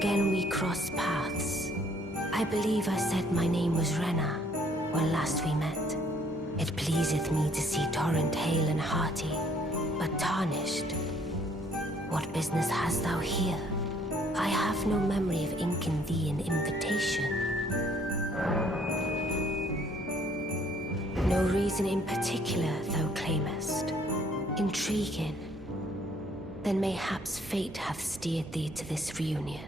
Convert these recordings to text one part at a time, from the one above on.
Again we cross paths. I believe I said my name was Rena when last we met. It pleaseth me to see Torrent hale and hearty, but tarnished. What business hast thou here? I have no memory of inking thee an invitation. No reason in particular thou claimest. Intriguing. Then mayhaps fate hath steered thee to this reunion.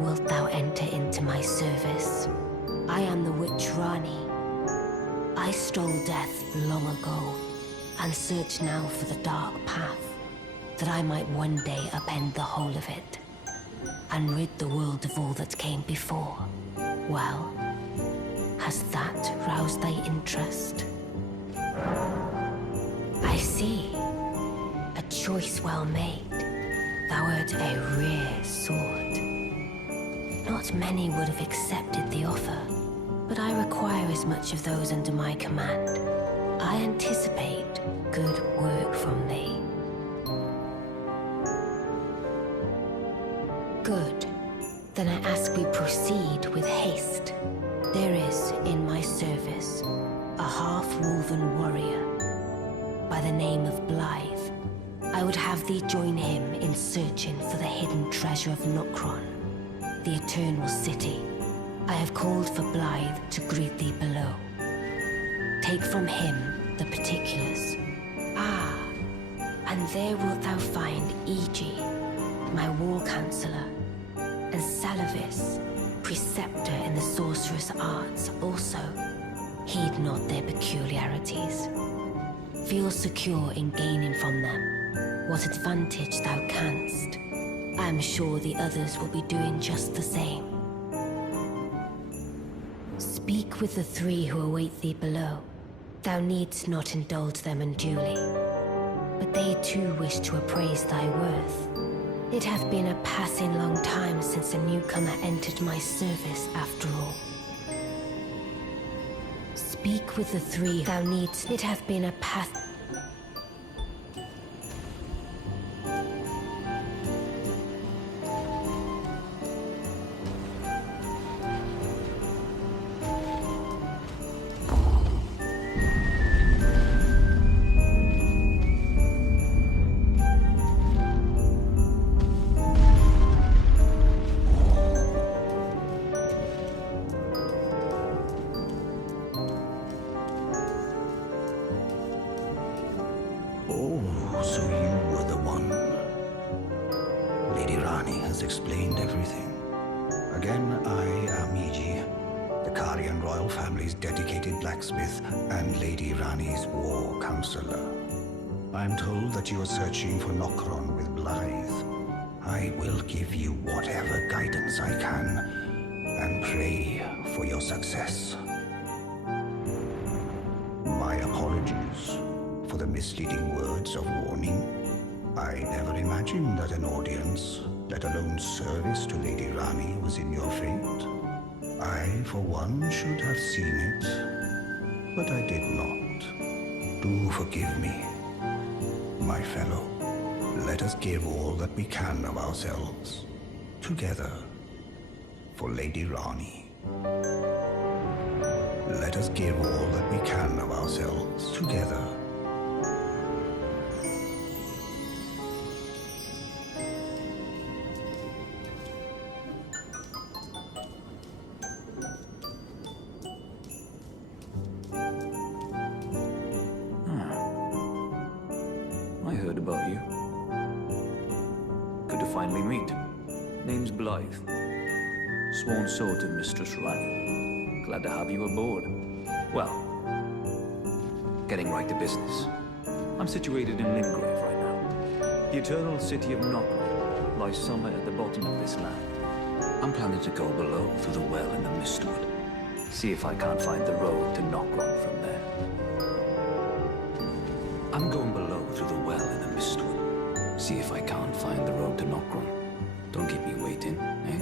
Wilt thou enter into my service? I am the witch Rani. I stole death long ago, and search now for the dark path, that I might one day upend the whole of it, and rid the world of all that came before. Well, has that roused thy interest? I see. A choice well made. Thou art a rare sword. Not many would have accepted the offer, but I require as much of those under my command. I anticipate good work from thee. Good. Then I ask we proceed with haste. There is, in my service, a half-wolven warrior by the name of Blythe. I would have thee join him in searching for the hidden treasure of Nokron, the Eternal City. I have called for Blythe to greet thee below. Take from him the particulars. Ah, and there wilt thou find Iji, my war counselor, and Salavis, preceptor in the sorcerous arts also. Heed not their peculiarities. Feel secure in gaining from them what advantage thou canst. I am sure the others will be doing just the same. Speak with the three who await thee below. Thou needst not indulge them unduly, but they too wish to appraise thy worth. It hath been a passing long time since a newcomer entered my service, after all. Speak with the three thou needst. It hath been a Oh, so you were the one. Lady Rani has explained everything. Again, I am Iji, the Karian royal family's dedicated blacksmith and Lady Rani's war counselor. I'm told that you are searching for Nokron with Blythe. I will give you whatever guidance I can, and pray for your success. My apologies for the misleading words of warning. I never imagined that an audience, let alone service to Lady Rani, was in your fate. I, for one, should have seen it, but I did not. Do forgive me, my fellow. Let us give all that we can of ourselves, together, for Lady Rani. Let us give all that we can of ourselves, together. I heard about you. Good to finally meet. Name's Blythe. Sworn sword to Mistress Rani. Glad to have you aboard. Well, getting right to business. I'm situated in Limgrave right now. The eternal city of Nokron lies somewhere at the bottom of this land. I'm planning to go below through the well in the Mistwood. See if I can't find the road to Nokron from there. I'm going below through the well in the Mistwood. See if I can't find the road to Nokron. Don't keep me waiting, eh?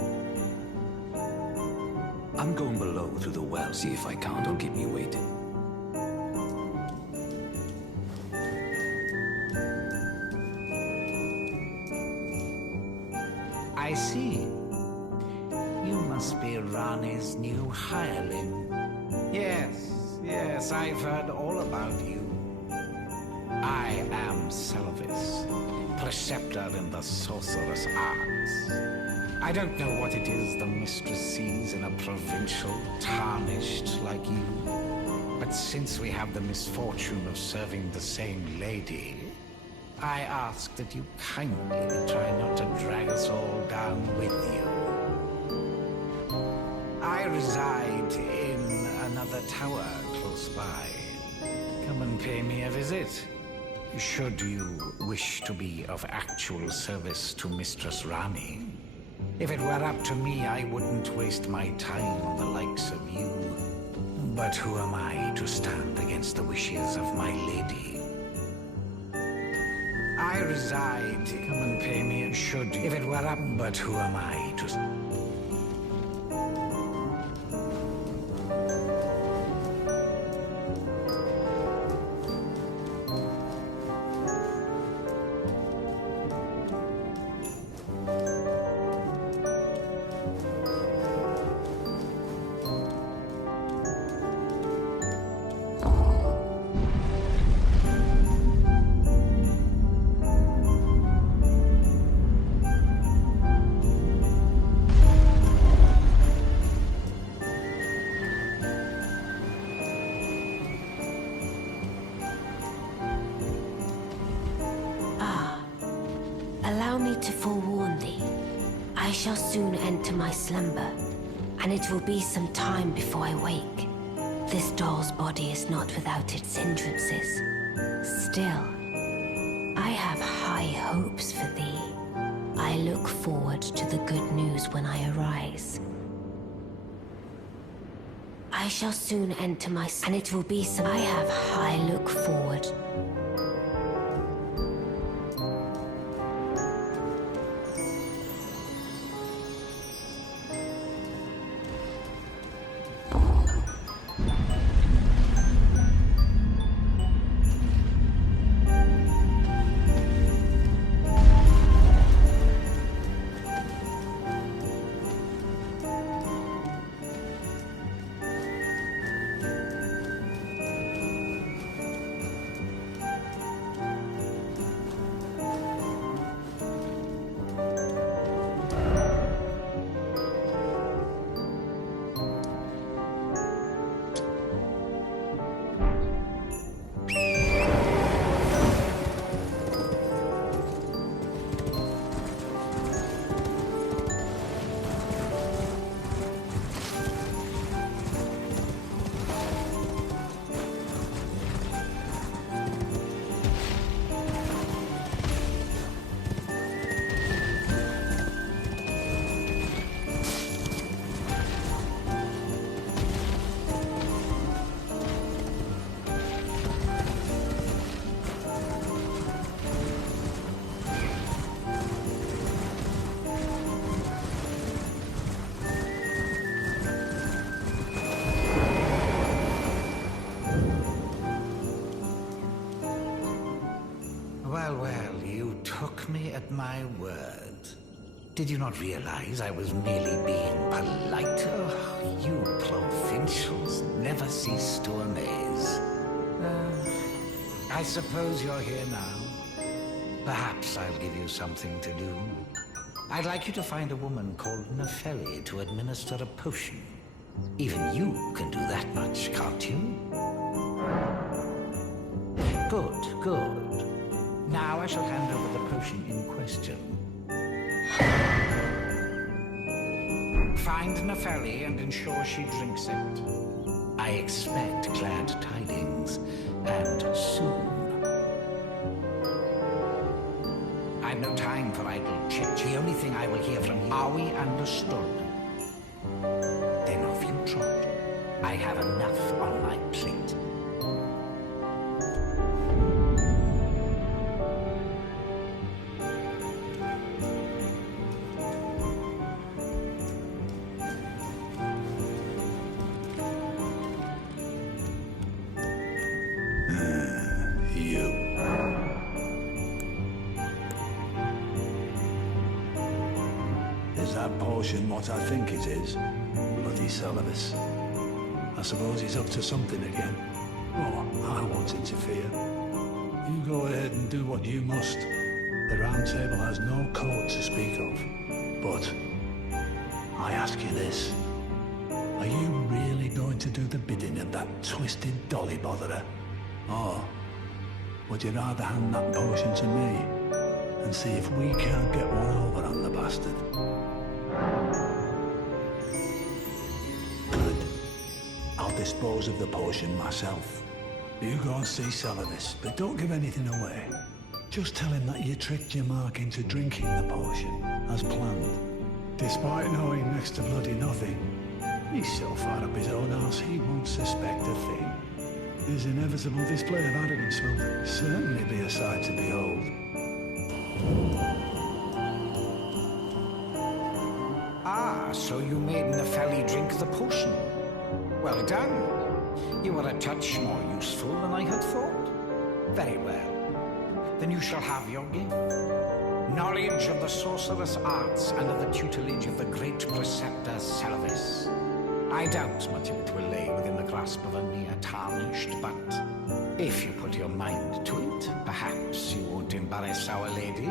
I'm going below through the well. See if I can't. Don't keep me waiting. I see. You must be Rani's new hireling. Yes, I've heard all about you. I am Selvis, preceptor in the sorcerous arts. I don't know what it is the mistress sees in a provincial tarnished like you. But since we have the misfortune of serving the same lady, I ask that you kindly try not to drag us all down with you. I reside in another tower close by. Come and pay me a visit, should you wish to be of actual service to Mistress Rani. If it were up to me, I wouldn't waste my time on the likes of you. But who am I to stand against the wishes of my lady? I reside. Come and pay me, should you. If it were up, but who am I to... Allow me to forewarn thee. I shall soon enter my slumber, and it will be some time before I wake. This doll's body is not without its hindrances. Still, I have high hopes for thee. I look forward to the good news when I arise. I shall soon enter my and it will be some I have high look forward. Well, you took me at my word. Did you not realize I was merely being polite? Oh, you provincials never cease to amaze. I suppose you're here now. Perhaps I'll give you something to do. I'd like you to find a woman called Nefeli to administer a potion. Even you can do that much, can't you? Good. Now I shall hand over the potion in question. Find Nefeli and ensure she drinks it. I expect glad tidings, and soon. I've no time for idle chit. The only thing I will hear from you. Are we understood? Then off you trot. I have enough on my plate. that potion what I think it is? Bloody Celadus. I suppose he's up to something again. Oh, I won't interfere. You go ahead and do what you must. The Round Table has no code to speak of. But I ask you this. Are you really going to do the bidding of that twisted dolly botherer? Or would you rather hand that potion to me and see if we can't get one over on the bastard? Good. I'll dispose of the potion myself. You go and see Celadus, but don't give anything away. Just tell him that you tricked your mark into drinking the potion, as planned. Despite knowing next to bloody nothing, he's so far up his own arse he won't suspect a thing. His inevitable display of arrogance will certainly be a sight to behold. Ah, so you made Nepheli drink the potion. Well done. You are a touch more useful than I had thought. Very well. Then you shall have your gift. Knowledge of the sorcerous arts under the tutelage of the great preceptor Celadus. I doubt much of it will lay within the grasp of a mere tarnished, but if you put your mind to it, perhaps you won't embarrass our lady.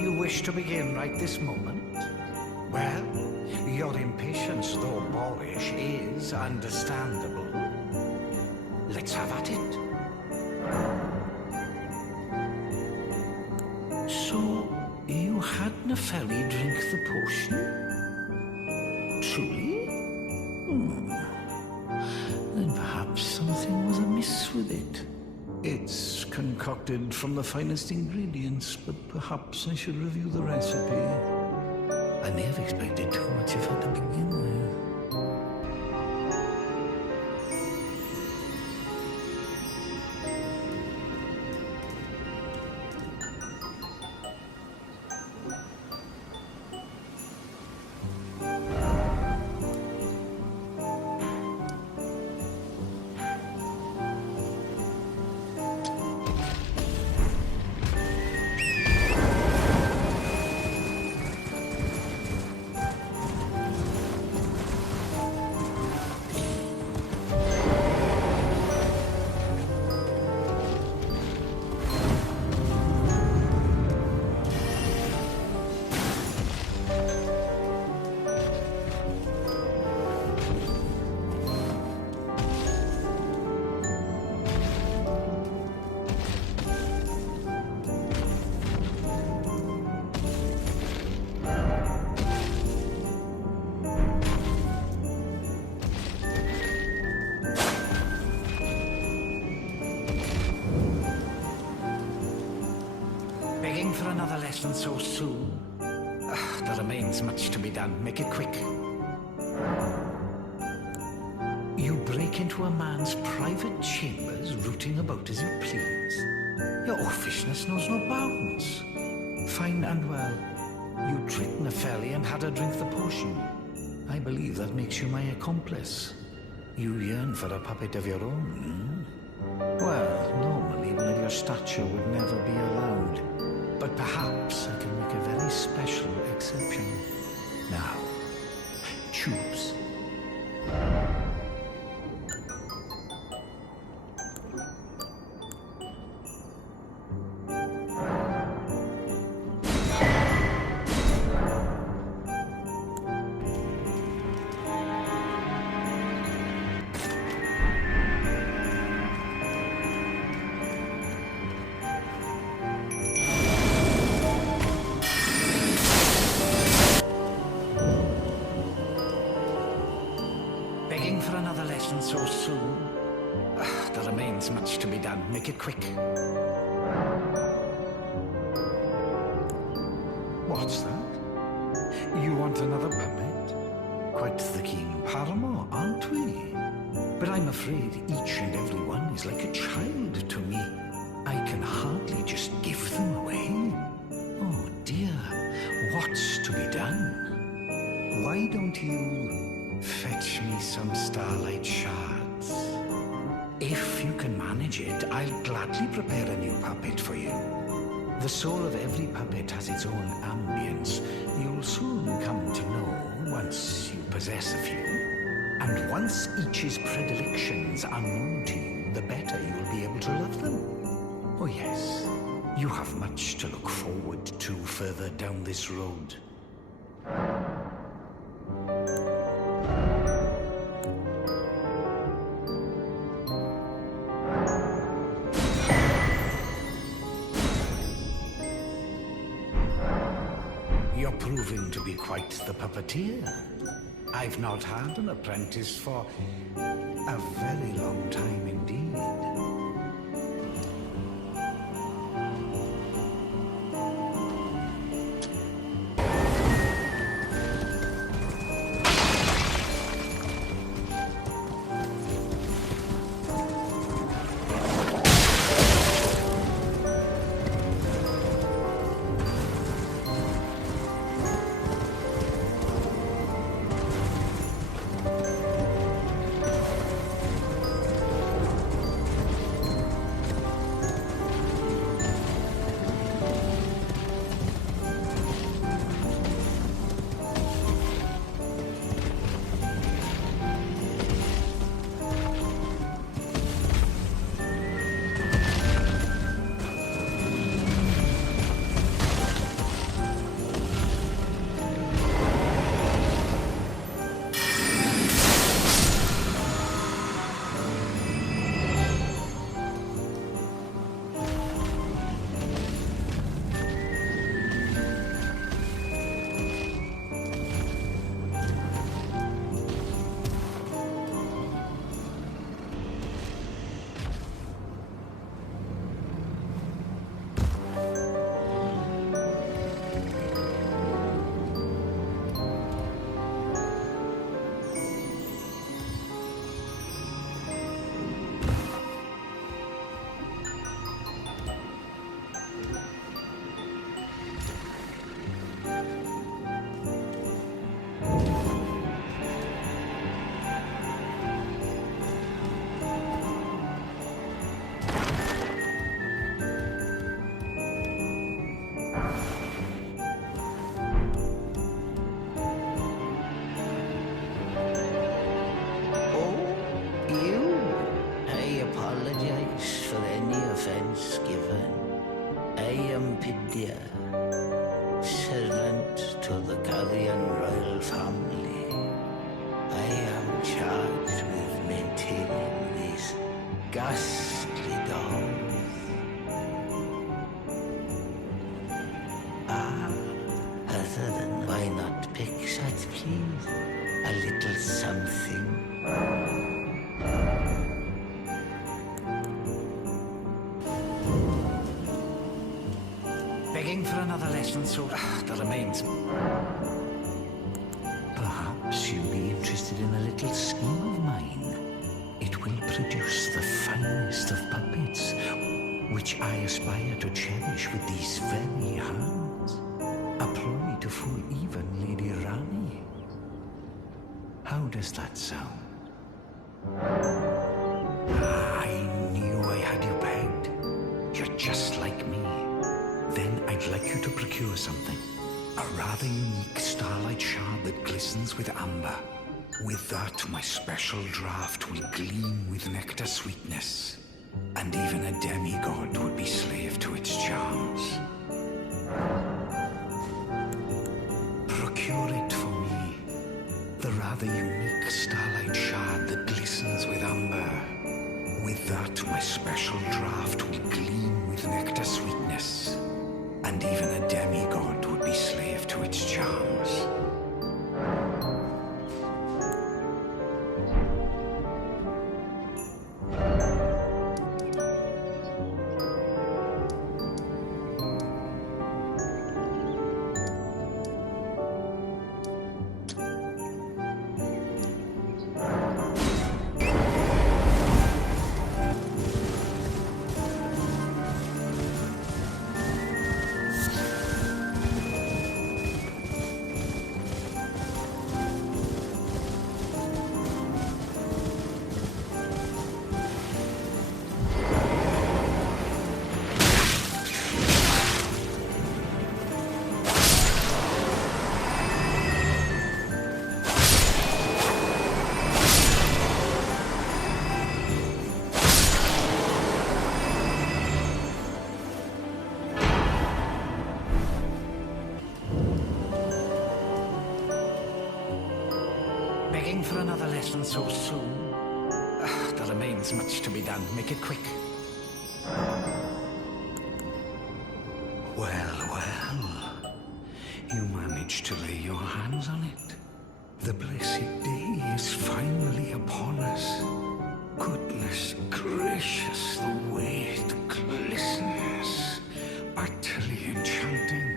You wish to begin right this moment? Well, your impatience, though boorish, is understandable. Let's have at it. So, you had Nepheli drink the potion? Truly? Then perhaps something was amiss with it. It's concocted from the finest ingredients, but perhaps I should review the recipe. I may have expected too much of her to begin with. For another lesson so soon? There remains much to be done. Make it quick. You break into a man's private chambers, rooting about as you please. Your offishness knows no bounds. Fine and well. You tricked Nepheli and had her drink the potion. I believe that makes you my accomplice. You yearn for a puppet of your own, Well, normally one of your stature would never be allowed. But perhaps I can make a very special exception. Now, choose. For another lesson so soon? There remains much to be done. Make it quick. What's that? You want another puppet? Quite the keen paramour, aren't we? But I'm afraid each and every one is like a child to me. I can hardly just give them away. Oh dear, what's to be done? Why don't you fetch me some starlight shards? If you can manage it, I'll gladly prepare a new puppet for you. The soul of every puppet has its own ambience. You'll soon come to know once you possess a few. And once each's predilections are known to you, the better you'll be able to love them. Oh yes, you have much to look forward to further down this road. You're proving to be quite the puppeteer. I've not had an apprentice for a very long time indeed. Servant to the Guardian royal family. I am charged with maintaining these ghastly dolls. Other than why not pick such, please? A little something. Begging for another lesson, so that remains. Perhaps you'll be interested in a little scheme of mine. It will produce the finest of puppets, which I aspire to cherish with these very hands. A ploy to fool even Lady Rani. How does that sound? I knew I had you pegged. You're just like me. Then I'd like you to procure something. A rather unique starlight shard that glistens with amber. With that, my special draft will gleam with nectar sweetness. And even a demigod would be slave to its charms. Procure it for me. The rather unique starlight shard that glistens with amber. With that, my special draft will gleam with nectar sweetness. And even a demigod would be slave to its charms. begging for another lesson so soon. There remains much to be done. Make it quick. Well. You managed to lay your hands on it. The blessed day is finally upon us. Goodness gracious, the way it glistens. Utterly enchanting.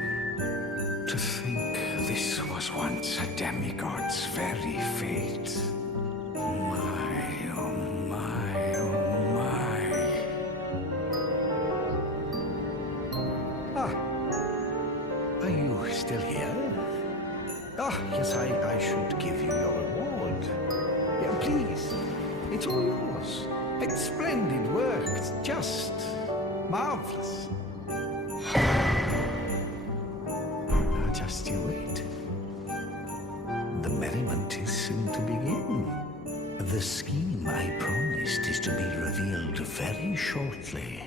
To think this was once a demigod's very fate. My, oh my, oh my. Are you still here? Yes, I should give you your reward. Yeah, please. It's all yours. It's splendid work. It's just marvelous. Now just you wait. The merriment is soon to begin. The scheme I promised is to be revealed very shortly.